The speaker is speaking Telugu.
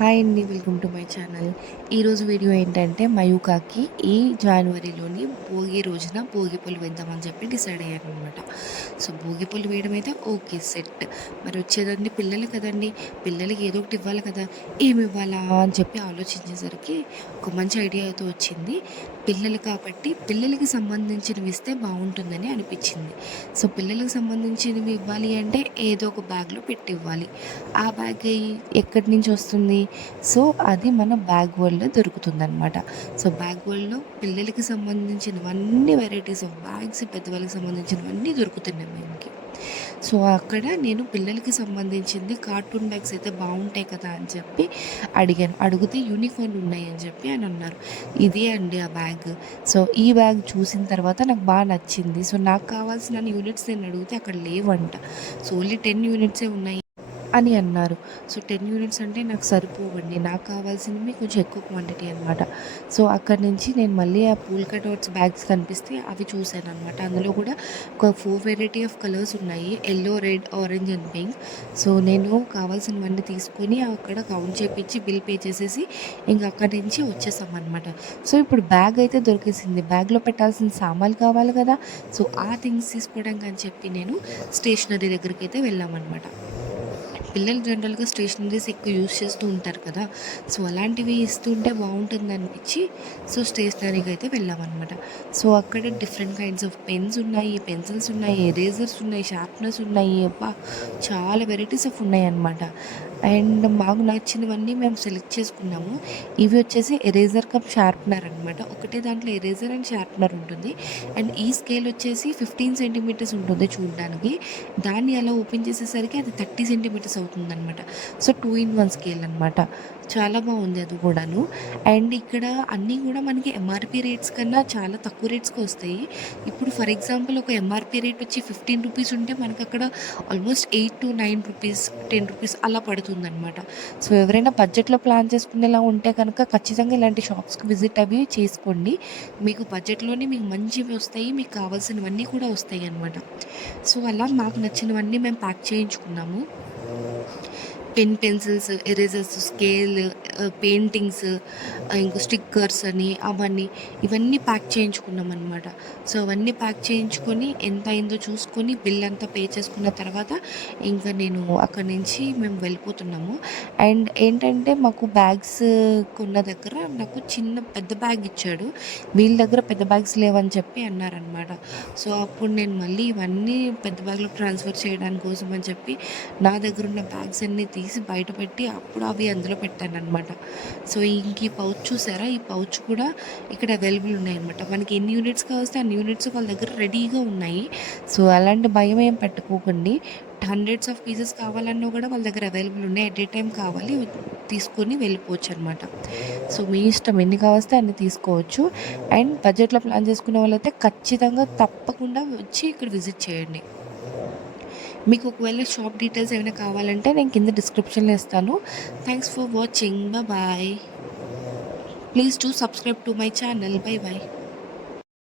హాయ్ అండి, వెల్కమ్ టు మై ఛానల్. ఈరోజు వీడియో ఏంటంటే మయూకాకి ఈ జనవరిలోని భోగి రోజున భోగి పళ్ళు వేద్దామని చెప్పి డిసైడ్ అయ్యాను అనమాట. సో భోగి పళ్ళు వేయడం అయితే ఓకే సెట్. మరి వచ్చేదండి పిల్లలు కదండి, పిల్లలకి ఏదో ఒకటి ఇవ్వాలి కదా, ఏమి ఇవ్వాలా అని చెప్పి ఆలోచించేసరికి ఒక మంచి ఐడియా అయితే వచ్చింది. పిల్లలు కాబట్టి పిల్లలకి సంబంధించినవి ఇస్తే బాగుంటుందని అనిపించింది. సో పిల్లలకు సంబంధించినవి ఇవ్వాలి అంటే ఏదో ఒక బ్యాగ్లో పెట్టి ఇవ్వాలి. ఆ బ్యాగ్ ఎక్కడి నుంచి వస్తుంది? సో అది మన బ్యాగ్ వరల్డ్‌లో దొరుకుతుందనమాట. సో బ్యాగ్ వరల్డ్‌లో పిల్లలకి సంబంధించినవన్నీ వెరైటీస్ ఆఫ్ బ్యాగ్స్, పెద్దవాళ్ళకి సంబంధించినవన్నీ దొరుకుతున్నాయి మనకి. సో అక్కడ నేను పిల్లలకి సంబంధించింది కార్టూన్ బ్యాగ్స్ అయితే బాగుంటాయి కదా అని చెప్పి అడిగాను. అడిగితే యూనికార్న్ ఉన్నాయి అని చెప్పి అని అన్నారు. ఇదే అండి ఆ బ్యాగ్. సో ఈ బ్యాగ్ చూసిన తర్వాత నాకు బాగా నచ్చింది. సో నాకు కావాల్సిన యూనిట్స్ నేను అడిగితే అక్కడ లేవంట. సో ఓన్లీ 10 యూనిట్సే ఉన్నాయి అని అన్నారు. సో 10 యూనిట్స్ అంటే నాకు సరిపోవండి. నాకు కావాల్సినవి కొంచెం ఎక్కువ క్వాంటిటీ అనమాట. సో అక్కడి నుంచి నేను మళ్ళీ ఆ పూల్ కటౌట్స్ బ్యాగ్స్ కనిపిస్తే అవి చూశాననమాట. అందులో కూడా ఒక 4 వెరైటీ ఆఫ్ కలర్స్ ఉన్నాయి. Yellow, red, orange and pink. So నేను కావాల్సినవన్నీ తీసుకొని అక్కడ కౌంట్ చేపించి బిల్ పే చేసేసి ఇంక అక్కడి నుంచి వచ్చేసామన్నమాట. సో ఇప్పుడు బ్యాగ్ అయితే దొరికేసింది. బ్యాగ్లో పెట్టాల్సిన సామాన్లు కావాలి కదా. సో ఆ థింగ్స్ తీసుకోవడానికి అని చెప్పి నేను స్టేషనరీ దగ్గరికి అయితే వెళ్ళామన్నమాట. పిల్లలు జనరల్గా స్టేషనరీస్ ఎక్కువ యూస్ చేస్తూ ఉంటారు కదా. సో అలాంటివి ఇస్తుంటే బాగుంటుంది అనిపించి సో స్టేషనరీకి అయితే వెళ్ళామన్నమాట. సో అక్కడ డిఫరెంట్ కైండ్స్ ఆఫ్ పెన్స్ ఉన్నాయి, పెన్సిల్స్ ఉన్నాయి, ఎరేజర్స్ ఉన్నాయి, షార్ప్నర్స్ ఉన్నాయి, అబ్బా చాలా వెరైటీస్ ఆఫ్ ఉన్నాయి అన్నమాట. అండ్ మాకు నచ్చినవన్నీ మేము సెలెక్ట్ చేసుకున్నాము. ఇవి వచ్చేసి ఎరేజర్ కమ్ షార్ప్నర్ అనమాట. ఒకటే దాంట్లో ఎరేజర్ అండ్ షార్ప్నర్ ఉంటుంది. అండ్ ఈ స్కేల్ వచ్చేసి 15 సెంటీమీటర్స్ ఉంటుంది చూడడానికి. దాన్ని అలా ఓపెన్ చేసేసరికి అది 30 సెంటీమీటర్స్ అవుతుందన్నమాట. సో 2 in 1 స్కేల్ అనమాట. చాలా బాగుంది అది కూడాను. అండ్ ఇక్కడ అన్నీ కూడా మనకి ఎంఆర్పి రేట్స్ కన్నా చాలా తక్కువ రేట్స్కి వస్తాయి. ఇప్పుడు ఫర్ ఎగ్జాంపుల్ ఒక ఎంఆర్పి రేట్ వచ్చి 15 రూపీస్ ఉంటే మనకు అక్కడ ఆల్మోస్ట్ 8 to 9 రూపీస్, 10 రూపీస్ అలా పడుతుందన్నమాట. సో ఎవరైనా బడ్జెట్లో ప్లాన్ చేసుకునేలా ఉంటే కనుక ఖచ్చితంగా ఇలాంటి షాప్స్కి విజిట్ అవి చేసుకోండి. మీకు బడ్జెట్లోనే మీకు మంచివి వస్తాయి, మీకు కావాల్సినవన్నీ కూడా వస్తాయి అన్నమాట. సో అలా మాకు నచ్చినవన్నీ మేము ప్యాక్ చేయించుకున్నాము. పెన్సిల్స్, ఎరేజర్స్, స్కేల్, పెయింటింగ్స్, ఇంకా స్టిక్కర్స్ అని అవన్నీ ఇవన్నీ ప్యాక్ చేయించుకున్నాం అనమాట. సో అవన్నీ ప్యాక్ చేయించుకొని ఎంత అయిందో చూసుకొని బిల్ అంతా పే చేసుకున్న తర్వాత ఇంకా నేను అక్కడి నుంచి మేము వెళ్ళిపోతున్నాము. అండ్ ఏంటంటే మాకు బ్యాగ్స్ కొన్న దగ్గర నాకు చిన్న పెద్ద బ్యాగ్ ఇచ్చాడు. వీళ్ళ దగ్గర పెద్ద బ్యాగ్స్ లేవని చెప్పి అన్నారనమాట. సో అప్పుడు నేను మళ్ళీ ఇవన్నీ పెద్ద బ్యాగ్లో ట్రాన్స్ఫర్ చేయడానికి కోసం అని చెప్పి నా దగ్గర ఉన్న బ్యాగ్స్ అన్నీ తీసి బయట పెట్టి అప్పుడు అవి అందులో పెట్టానన్నమాట. సో ఇంక ఈ పౌచ్ చూసారా, ఈ పౌచ్ కూడా ఇక్కడ అవైలబుల్ ఉన్నాయన్నమాట. మనకి ఎన్ని యూనిట్స్ కావస్తే అన్ని యూనిట్స్ వాళ్ళ దగ్గర రెడీగా ఉన్నాయి. సో అలాంటి భయం ఏం పెట్టుకోకండి. హండ్రెడ్స్ ఆఫ్ పీసెస్ కావాలన్నా కూడా వాళ్ళ దగ్గర అవైలబుల్ ఉన్నాయి. ఎట్ ఏ టైం కావాలి తీసుకొని వెళ్ళిపోవచ్చు అనమాట. సో మీ ఇష్టం ఎన్ని కావస్తే అన్ని తీసుకోవచ్చు. అండ్ బడ్జెట్లో ప్లాన్ చేసుకునే వాళ్ళైతే ఖచ్చితంగా తప్పకుండా వచ్చి ఇక్కడ విజిట్ చేయండి. మీకు ఒకవేళ షాప్ డీటెయిల్స్ ఏమైనా కావాలంటే నేను కింద డిస్క్రిప్షన్లో ఇస్తాను. Thanks for watching. Bye. Please do subscribe to my channel. By.